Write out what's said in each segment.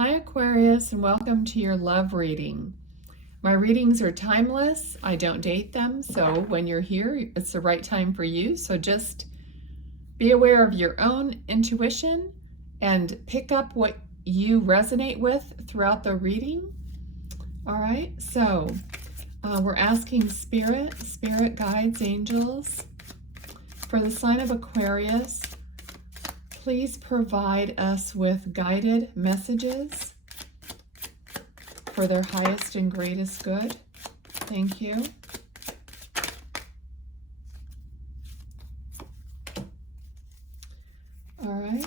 Hi Aquarius, and welcome to your love reading. My readings are timeless. I don't date them, so when you're here, it's the right time for you. So just be aware of your own intuition and pick up what you resonate with throughout the reading. All right, so we're asking spirit guides, angels, for the sign of Aquarius. Please provide us with guided messages for their highest and greatest good. Thank you. All right.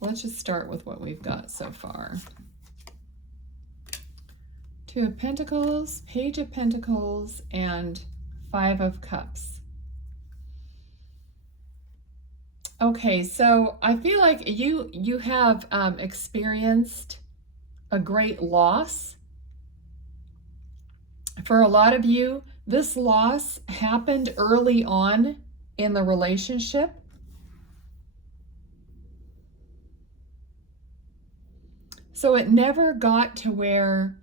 Let's just start with what we've got so far. Two of Pentacles, Page of Pentacles, and Five of Cups. Okay, so I feel like you have experienced a great loss. For a lot of you, this loss happened early on in the relationship. So it never got to where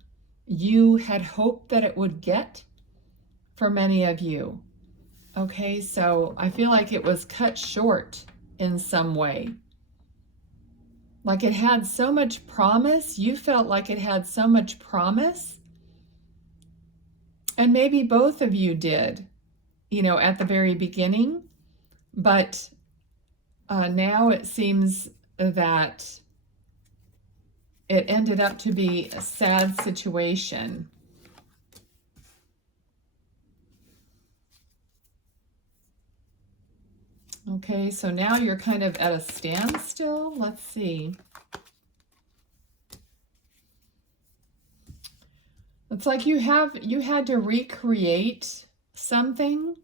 you had hoped that it would get for many of you. Okay, so I feel like it was cut short in some way. Like it had so much promise. You felt like it had so much promise. And maybe both of you did, you know, at the very beginning. But now it seems that it ended up to be a sad situation. Okay, so now you're kind of at a standstill. Let's see. It's like you had to recreate something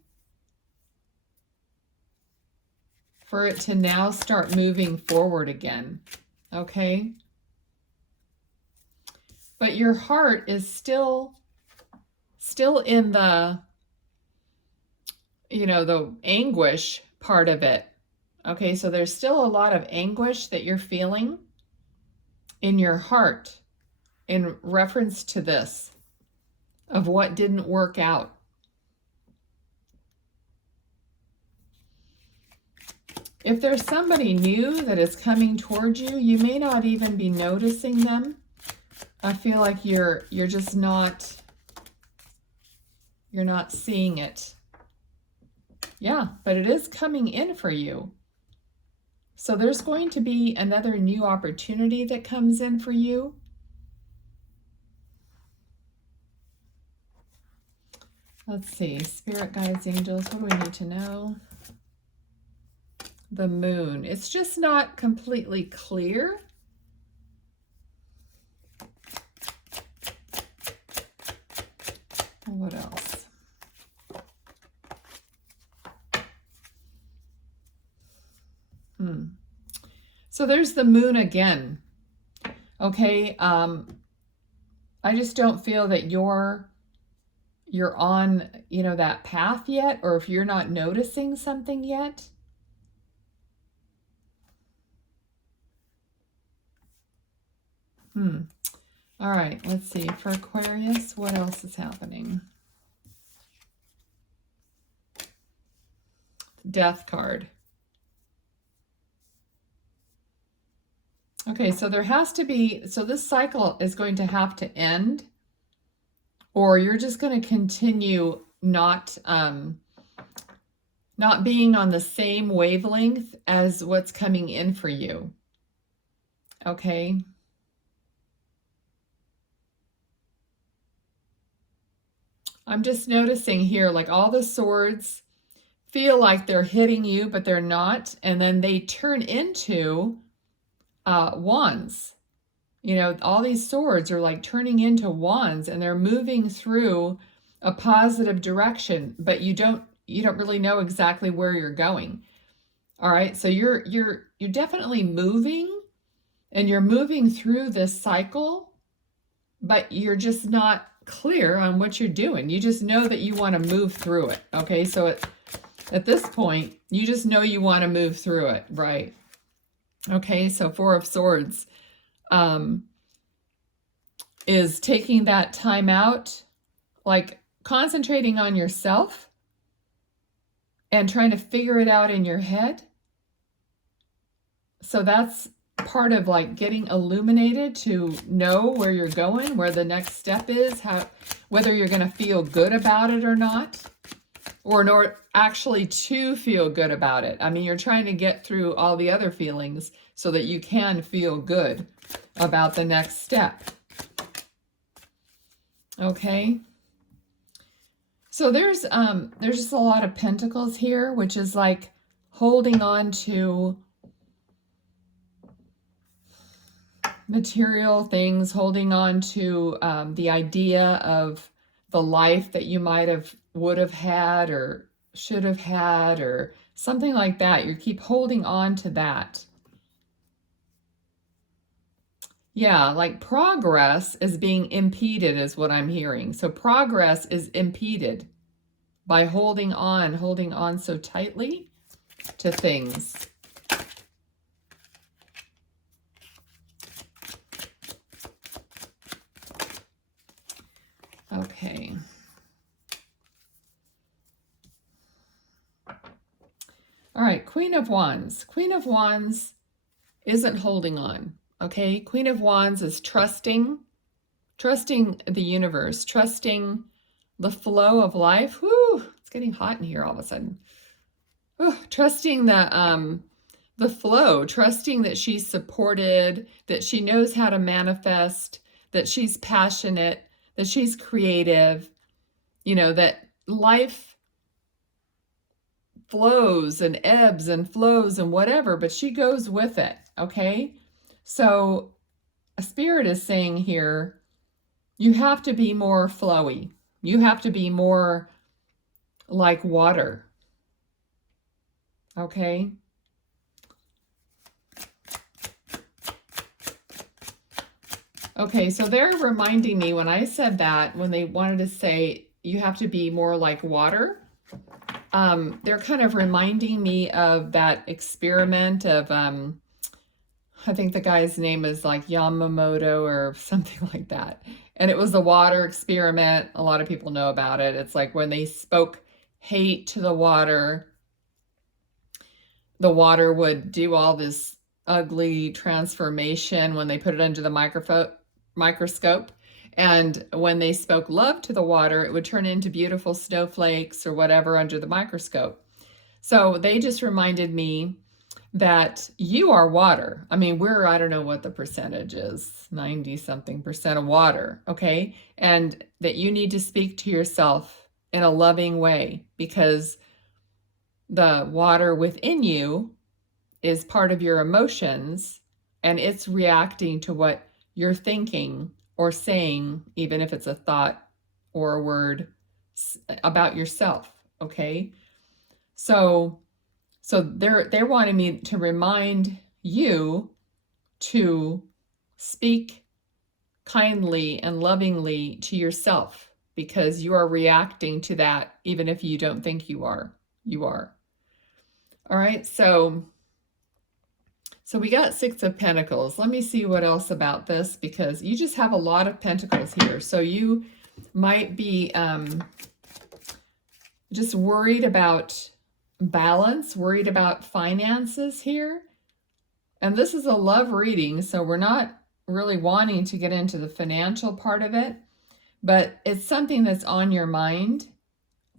for it to now start moving forward again. Okay? But your heart is still in the, you know, the anguish part of it. Okay, so there's still a lot of anguish that you're feeling in your heart in reference to this, of what didn't work out. If there's somebody new that is coming towards you, you may not even be noticing them. I feel like you're just not seeing it. Yeah, but it is coming in for you. So there's going to be another new opportunity that comes in for you. Let's see, spirit guides, angels, what do we need to know? The moon. It's just not completely clear. What else? So there's the moon again. Okay, I just don't feel that you're on, you know, that path yet, or if you're not noticing something yet. All right, let's see. For Aquarius, what else is happening? Death card. Okay, so there has to be, so this cycle is going to have to end, or you're just going to continue not being on the same wavelength as what's coming in for you. Okay. I'm just noticing here, like all the swords feel like they're hitting you, but they're not. And then they turn into wands. You know, all these swords are like turning into wands, and they're moving through a positive direction, but you don't really know exactly where you're going. All right, so you're definitely moving, and you're moving through this cycle, but you're just not clear on what you're doing. You just know that you want to move through it. Okay, so at this point, you just know you want to move through it, right? Okay, so Four of Swords. is taking that time out, like concentrating on yourself and trying to figure it out in your head. So that's part of like getting illuminated to know where you're going, where the next step is, whether you're going to feel good about it or not, or actually to feel good about it. I mean, you're trying to get through all the other feelings so that you can feel good about the next step. Okay. So there's just a lot of pentacles here, which is like holding on to material things, holding on to the idea of the life that you would have had or should have had or something like that. You keep holding on to that. Yeah, like progress is being impeded is what I'm hearing. So progress is impeded by holding on so tightly to things. Okay. All right, Queen of Wands. Queen of Wands isn't holding on, okay? Queen of Wands is trusting the universe, trusting the flow of life. Whoo, it's getting hot in here all of a sudden. Trusting the flow, trusting that she's supported, that she knows how to manifest, that she's passionate, that she's creative, you know, that life flows and ebbs and flows and whatever, but she goes with it, okay? So a spirit is saying here, you have to be more flowy. You have to be more like water, okay? Okay, so they're reminding me when I said that, when they wanted to say you have to be more like water, they're kind of reminding me of that experiment of, I think the guy's name is like Yamamoto or something like that. And it was the water experiment. A lot of people know about it. It's like when they spoke hate to the water would do all this ugly transformation when they put it under the microscope. And when they spoke love to the water, it would turn into beautiful snowflakes or whatever under the microscope. So they just reminded me that you are water. I mean, I don't know what the percentage is, 90-something% of water, okay? And that you need to speak to yourself in a loving way because the water within you is part of your emotions and it's reacting to what you're thinking or saying, even if it's a thought or a word about yourself, okay? So they're wanting me to remind you to speak kindly and lovingly to yourself because you are reacting to that even if you don't think you are. You are. All right, so we got 6 of Pentacles. Let me see what else about this because you just have a lot of Pentacles here. So you might be just worried about balance, worried about finances here. And this is a love reading, so we're not really wanting to get into the financial part of it, but it's something that's on your mind,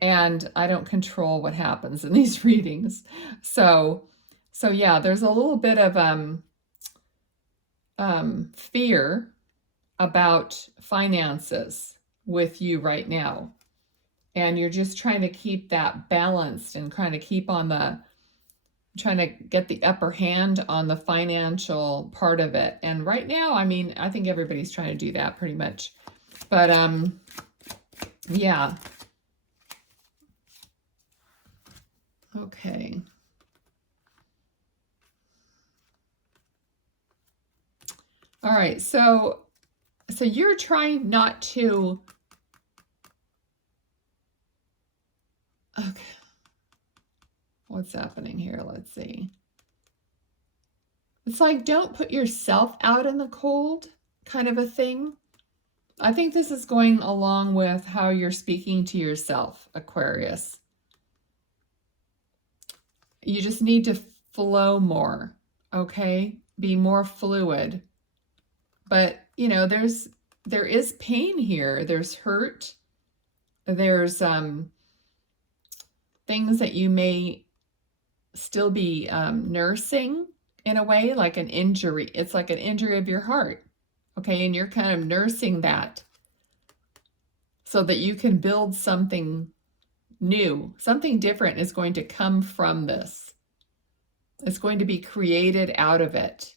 and I don't control what happens in these readings. So yeah, there's a little bit of fear about finances with you right now. And you're just trying to keep that balanced and trying to get the upper hand on the financial part of it. And right now, I mean, I think everybody's trying to do that pretty much. But yeah. Okay. All right, so you're trying not to, okay, what's happening here? Let's see. It's like, don't put yourself out in the cold, kind of a thing. I think this is going along with how you're speaking to yourself, Aquarius. You just need to flow more, okay? Be more fluid. But, you know, there is pain here. There's hurt. There's things that you may still be nursing in a way, like an injury. It's like an injury of your heart. Okay, and you're kind of nursing that so that you can build something new. Something different is going to come from this. It's going to be created out of it.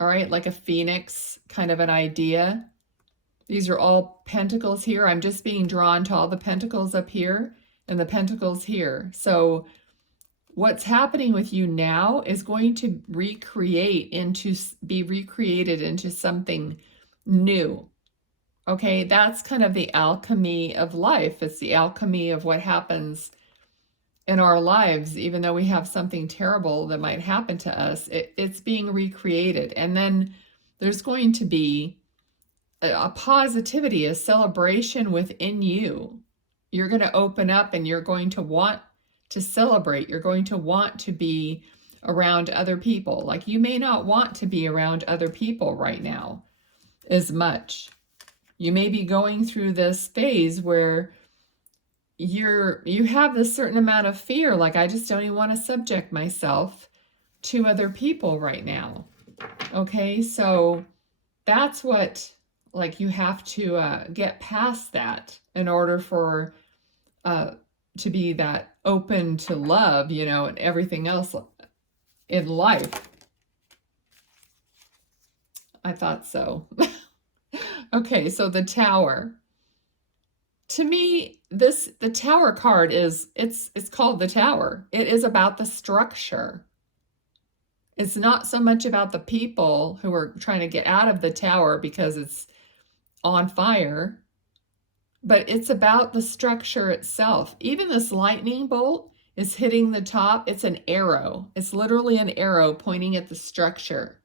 All right, like a phoenix kind of an idea. These are all pentacles here. I'm just being drawn to all the pentacles up here and the pentacles here. So what's happening with you now is going to be recreated into something new. Okay, that's kind of the alchemy of life. It's the alchemy of what happens in our lives. Even though we have something terrible that might happen to us, it's being recreated. And then there's going to be a positivity, a celebration within you. You're going to open up and you're going to want to celebrate. You're going to want to be around other people. Like, you may not want to be around other people right now as much. You may be going through this phase where you have this certain amount of fear, like, I just don't even want to subject myself to other people right now. Okay, so that's what, like, you have to get past that in order for to be that open to love, you know, and everything else in life. I thought so. Okay, so the Tower. To me, the Tower card is, it's called the Tower. It is about the structure. It's not so much about the people who are trying to get out of the tower because it's on fire, but it's about the structure itself. Even this lightning bolt is hitting the top. It's an arrow. It's literally an arrow pointing at the structure.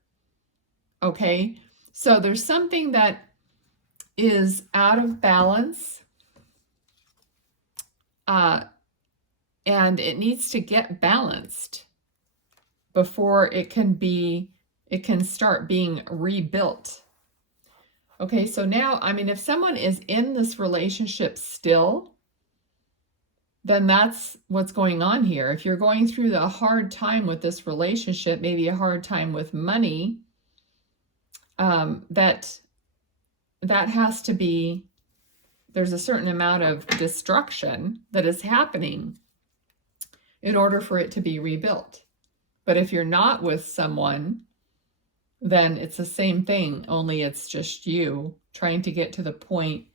Okay, so there's something that is out of balance, and it needs to get balanced before it can start being rebuilt. Okay, so now, I mean, if someone is in this relationship still, then that's what's going on here. If you're going through the hard time with this relationship, maybe a hard time with money, that has to be, there's a certain amount of destruction that is happening in order for it to be rebuilt. But if you're not with someone, then it's the same thing, only it's just you trying to get to the point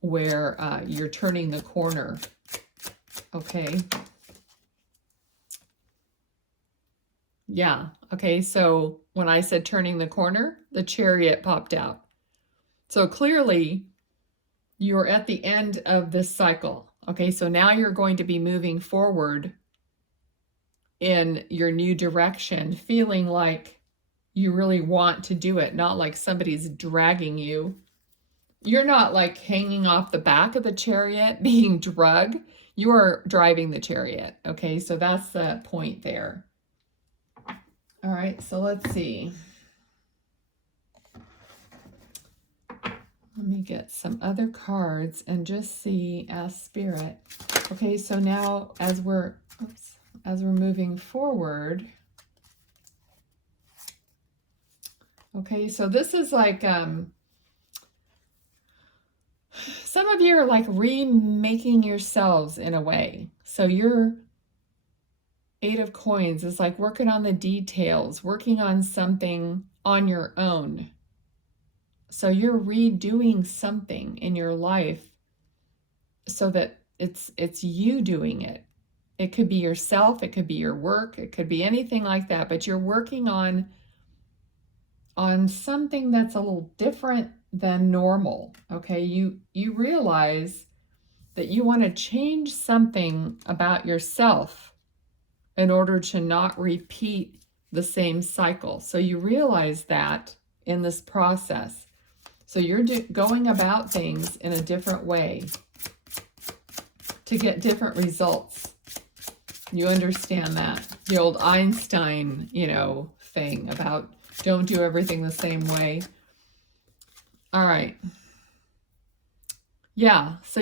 where you're turning the corner. Okay. Yeah. Okay. So when I said turning the corner, the Chariot popped out. So clearly you're at the end of this cycle. Okay. So now you're going to be moving forward in your new direction, feeling like you really want to do it, not like somebody's dragging you. You're not like hanging off the back of the chariot being drugged. You are driving the chariot. Okay, so that's the point there. All right, so let's see. Let me get some other cards and just see as Spirit. Okay, so now as we're moving forward. Okay, so this is like, some of you are like remaking yourselves in a way. So your 8 of Coins is like working on the details, working on something on your own. So you're redoing something in your life so that it's you doing it. It could be yourself, it could be your work, it could be anything like that, but you're working on something that's a little different than normal. Okay, you realize that you want to change something about yourself in order to not repeat the same cycle. So you realize that in this process. So you're going about things in a different way to get different results. You understand that. The old Einstein, thing about don't do everything the same way. All right. Yeah, so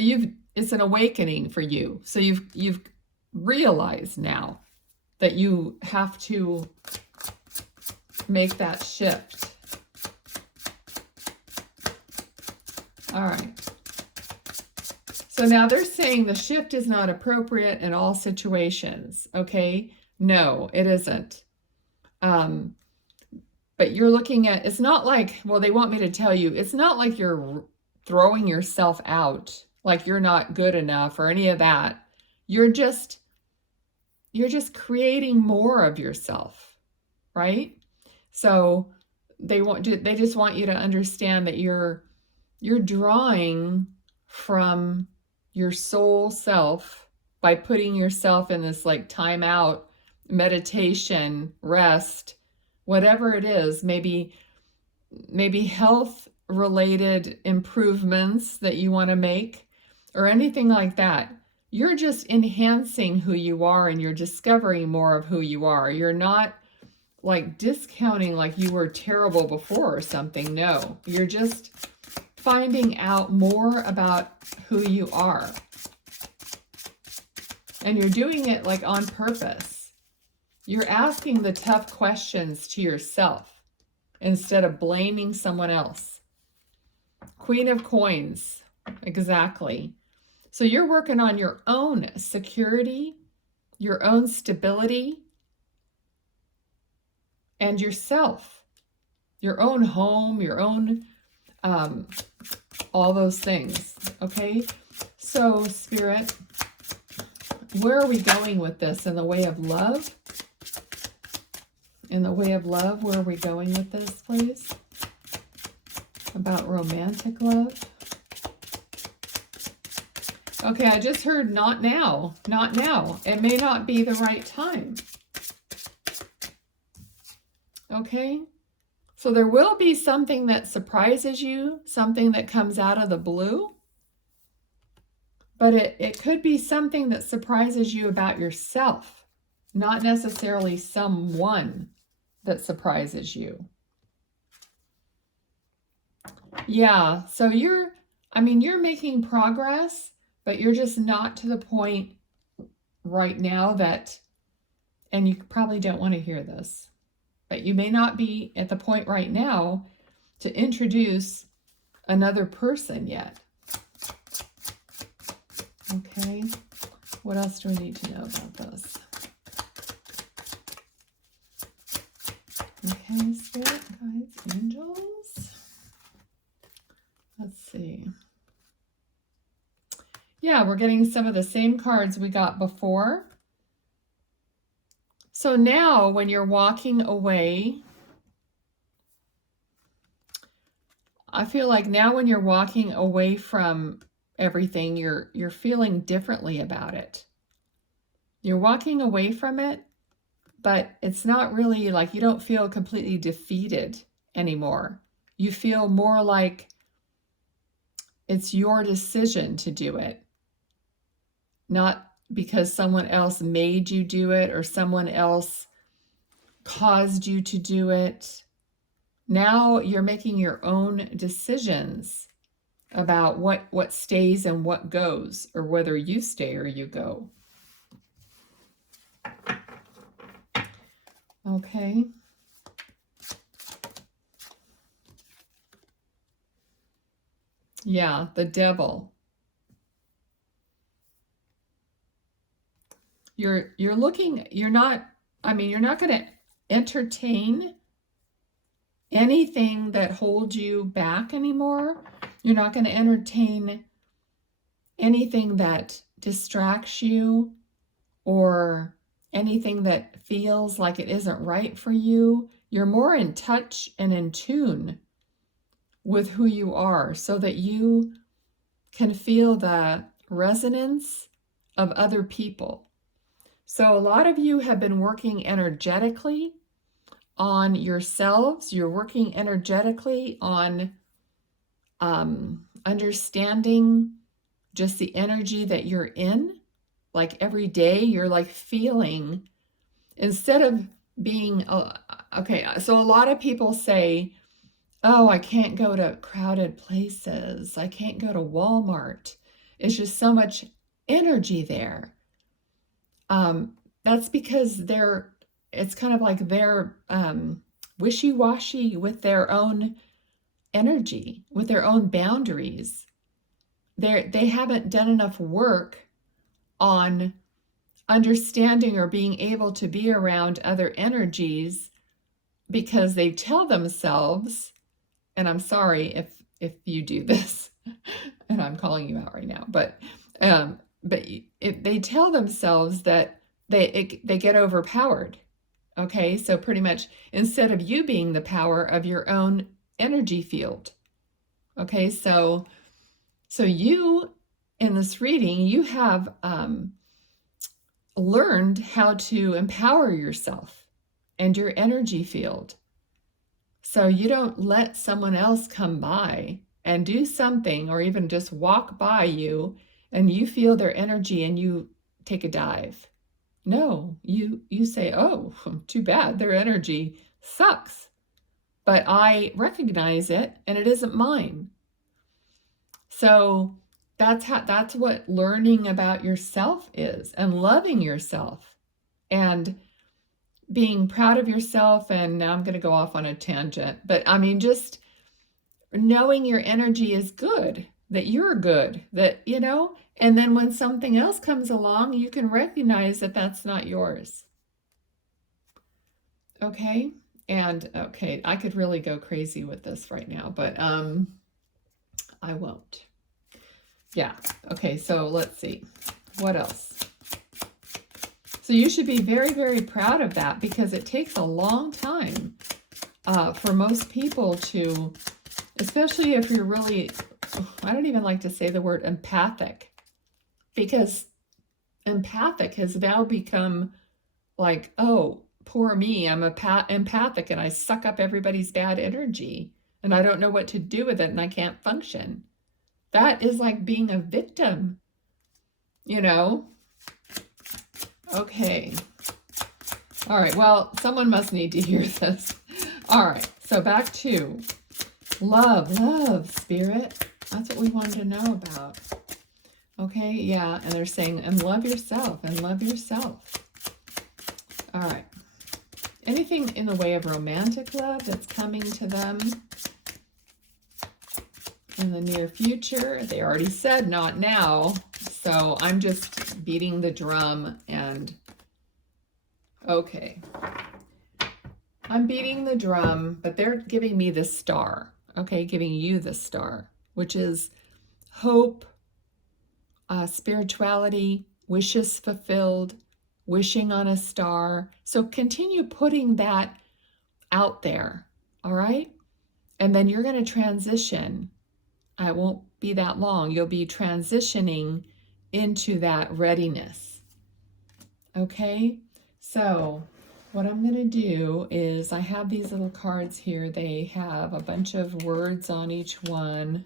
it's an awakening for you. So you've realized now that you have to make that shift. All right. So now they're saying the shift is not appropriate in all situations. Okay? No, it isn't. But you're looking at, it's not like, well, they want me to tell you, it's not like you're throwing yourself out, like you're not good enough or any of that. You're just creating more of yourself, right? So they just want you to understand that you're drawing from your soul self by putting yourself in this like time out, meditation, rest, whatever it is, maybe health related improvements that you want to make or anything like that. You're just enhancing who you are and you're discovering more of who you are. You're not like discounting like you were terrible before or something. No, you're just finding out more about who you are. And you're doing it like on purpose. You're asking the tough questions to yourself instead of blaming someone else. Queen of Coins, exactly. So you're working on your own security, your own stability, and yourself, your own home, your own, all those things, okay? So, Spirit, where are we going with this? In the way of love? In the way of love, where are we going with this, please? About romantic love? Okay, I just heard not now. Not now. It may not be the right time. Okay? So there will be something that surprises you, something that comes out of the blue. But it could be something that surprises you about yourself, not necessarily someone that surprises you. Yeah, so you're making progress, but you're just not to the point right now that, and you probably don't want to hear this, but you may not be at the point right now to introduce another person yet. Okay, what else do we need to know about this? Okay, Spirit, guides, angels. Let's see. Yeah, we're getting some of the same cards we got before. So now when you're walking away, I feel like now when you're walking away from everything, you're feeling differently about it. You're walking away from it, but it's not really like you don't feel completely defeated anymore. You feel more like it's your decision to do it, not because someone else made you do it or someone else caused you to do it. Now you're making your own decisions about what stays and what goes, or whether you stay or you go. Okay. Yeah, the devil. You're not going to entertain anything that holds you back anymore. You're not going to entertain anything that distracts you or anything that feels like it isn't right for you. You're more in touch and in tune with who you are so that you can feel the resonance of other people. So a lot of you have been working energetically on yourselves. You're working energetically on understanding just the energy that you're in. Like every day you're like feeling, instead of being, okay, so a lot of people say, oh, I can't go to crowded places. I can't go to Walmart. It's just so much energy there. That's because it's kind of like they're wishy-washy with their own energy, with their own boundaries. They haven't done enough work on understanding or being able to be around other energies, because they tell themselves, and I'm sorry if you do this, and I'm calling you out right now, but they tell themselves that they get overpowered. Okay, so pretty much instead of you being the power of your own energy field. Okay, so you, in this reading, you have learned how to empower yourself and your energy field. So you don't let someone else come by and do something, or even just walk by you and you feel their energy and you take a dive. No, you say, oh, too bad, their energy sucks. But I recognize it and it isn't mine. So that's what learning about yourself is, and loving yourself and being proud of yourself. And now I'm going to go off on a tangent, but I mean, just knowing your energy is good, that you're good, that, and then when something else comes along, you can recognize that that's not yours. Okay. And okay, I could really go crazy with this right now, but I won't. Yeah. Okay. So let's see. What else? So you should be very, very proud of that, because it takes a long time for most people to, especially if you're really, I don't even like to say the word empathic, because empathic has now become like, oh, poor me, I'm empathic and I suck up everybody's bad energy and I don't know what to do with it and I can't function. That is like being a victim, Okay. All right. Well, someone must need to hear this. All right. So back to love, spirit. That's what we wanted to know about. Okay. Yeah. And they're saying, and love yourself, and love yourself. All right. Anything in the way of romantic love that's coming to them in the near future? They already said not now. So I'm just beating the drum and okay. I'm beating the drum, but they're giving me the star. Okay, giving you the star, which is hope, spirituality, wishes fulfilled, wishing on a star. So continue putting that out there, all right? And then you're going to transition. It won't be that long. You'll be transitioning into that readiness. Okay, so what I'm going to do is, I have these little cards here. They have a bunch of words on each one.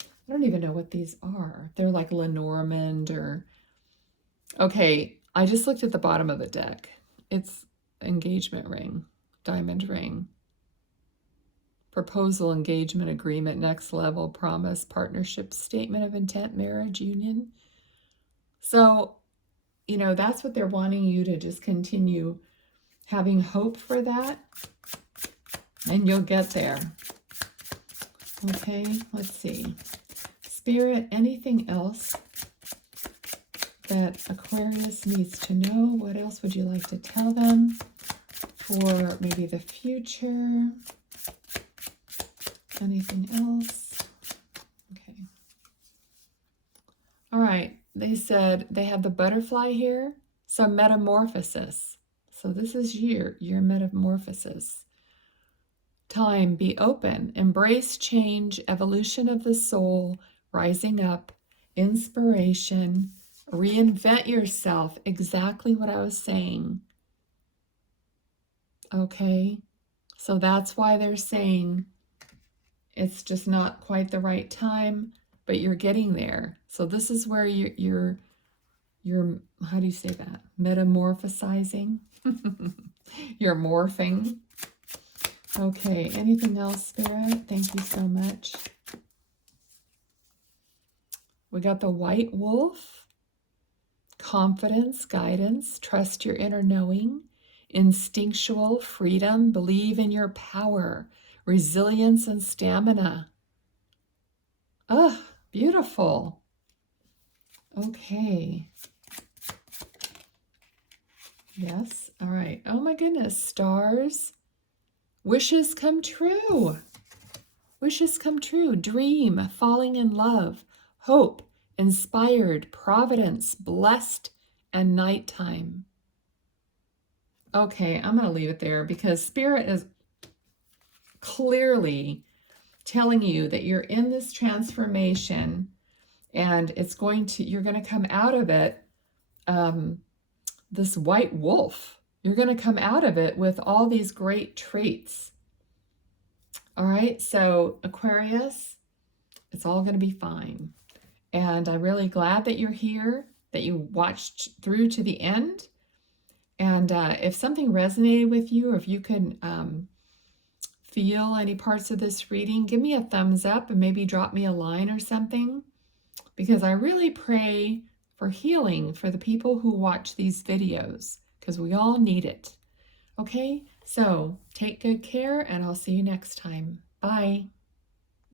I don't even know what these are. They're like Lenormand or... Okay, I just looked at the bottom of the deck. It's engagement ring, diamond ring, proposal, engagement, agreement, next level, promise, partnership, statement of intent, marriage, union. So, that's what they're wanting you to just continue having hope for that, and you'll get there. Okay, let's see. Spirit, anything else that Aquarius needs to know? What else would you like to tell them for maybe the future? Anything else? Okay. All right. They said they have the butterfly here. So metamorphosis. So this is your metamorphosis. Time, be open, embrace change, evolution of the soul, rising up, inspiration, reinvent yourself. Exactly what I was saying. Okay. So that's why they're saying it's just not quite the right time, but you're getting there. So this is where you're how do you say that? Metamorphosizing. You're morphing. Okay, anything else, Spirit? Thank you so much. We got the white wolf. Confidence, guidance, trust your inner knowing, instinctual freedom, believe in your power, resilience and stamina. Ah, beautiful. Okay. Yes, all right. Oh my goodness, stars. Wishes come true. Wishes come true. Dream, falling in love, hope, inspired, providence, blessed, and nighttime. Okay, I'm going to leave it there because Spirit is clearly telling you that you're in this transformation and you're going to come out of it, this white wolf. You're going to come out of it with all these great traits. All right, so Aquarius, it's all going to be fine. And I'm really glad that you're here, that you watched through to the end. And if something resonated with you, or if you can feel any parts of this reading, give me a thumbs up and maybe drop me a line or something, because I really pray for healing for the people who watch these videos, because we all need it. Okay, so take good care and I'll see you next time. Bye.